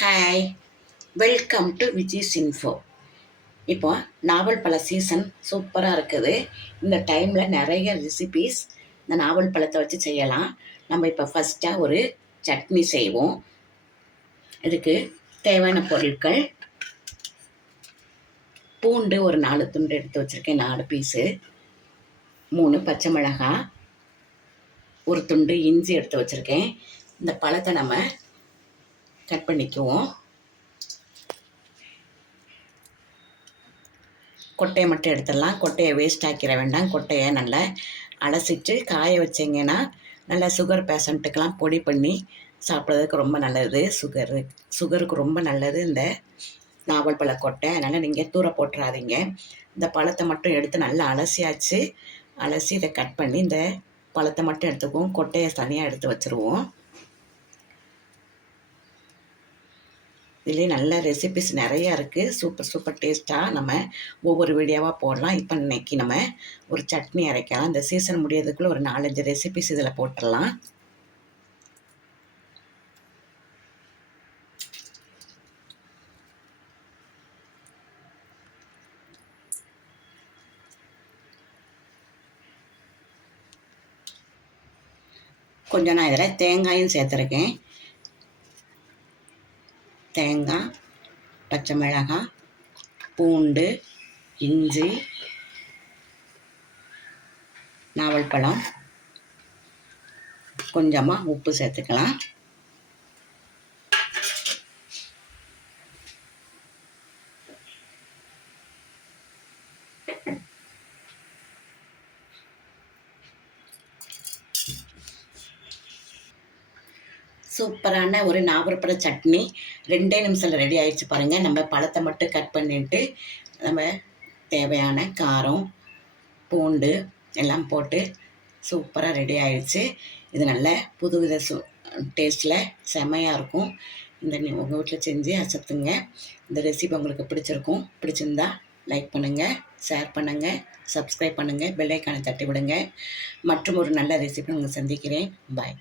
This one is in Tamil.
Hi, welcome to Viji's info. இப்போ நாவல் பழ சீசன் சூப்பராக இருக்குது. இந்த டைமில் நிறைய ரெசிபீஸ் இந்த நாவல் பழத்தை வச்சு செய்யலாம். நம்ம இப்போ ஃபஸ்ட்டாக ஒரு சட்னி செய்வோம். இதுக்கு தேவையான பொருட்கள்: பூண்டு ஒரு 4 துண்டு எடுத்து வச்சுருக்கேன், 4 பீஸு, 3 பச்சை மிளகாய், ஒரு துண்டு இஞ்சி எடுத்து வச்சுருக்கேன். இந்த பழத்தை நம்ம கட் பண்ணிக்குவோம். கொட்டையை மட்டும் எடுத்துடலாம். கொட்டையை வேஸ்ட் ஆக்கிட வேண்டாம். கொட்டையை நல்லா அலசிட்டு காய வச்சிங்கன்னா நல்லா சுகர் பேஷண்ட்டுக்கெலாம் பொடி பண்ணி சாப்பிட்றதுக்கு ரொம்ப நல்லது. சுகருக்கு ரொம்ப நல்லது இந்த நாவல் பழ கொட்டை. அதனால் நீங்கள் தூர போட்டுறாதீங்க. இந்த பழத்தை மட்டும் எடுத்து நல்லா அலசி இதை கட் பண்ணி இந்த பழத்தை மட்டும் எடுத்துக்குவோம். கொட்டையை தனியாக எடுத்து வச்சுருவோம். இதுலேயே நல்ல ரெசிபிஸ் நிறையா இருக்குது. சூப்பர் டேஸ்ட்டாக நம்ம ஒவ்வொரு வீடியோவாக போடலாம். இப்போ இன்றைக்கி நம்ம ஒரு சட்னி அரைக்கலாம். இந்த சீசன் முடியறதுக்குள்ளே ஒரு 4-5 ரெசிபிஸ் இதில் போட்டுடலாம். கொஞ்சம் நான் இதில் தேங்காயும் சேர்த்துருக்கேன். தேங்காய், பச்சை மிளகாய், பூண்டு, இஞ்சி, நாவல் பழம், கொஞ்சமாக உப்பு சேர்த்துக்கலாம். சூப்பரான ஒரு நாவற்பழ சட்னி 2 நிமிஷத்தில் ரெடி ஆகிடுச்சு பாருங்கள். நம்ம பழத்தை மட்டும் கட் பண்ணிவிட்டு நம்ம தேவையான காரம், பூண்டு எல்லாம் போட்டு சூப்பராக ரெடி ஆகிடுச்சு. இது நல்ல புதுவித டேஸ்ட்டில் செம்மையாக இருக்கும். உங்கள் வீட்டில் செஞ்சு அசத்துங்க. இந்த ரெசிபி உங்களுக்கு பிடிச்சிருந்தா லைக் பண்ணுங்கள், ஷேர் பண்ணுங்கள், சப்ஸ்கிரைப் பண்ணுங்கள், பெல் ஐக்கானை தட்டி விடுங்க. மற்றும் ஒரு நல்ல ரெசிபி உங்களை சந்திக்கிறேன். பாய்.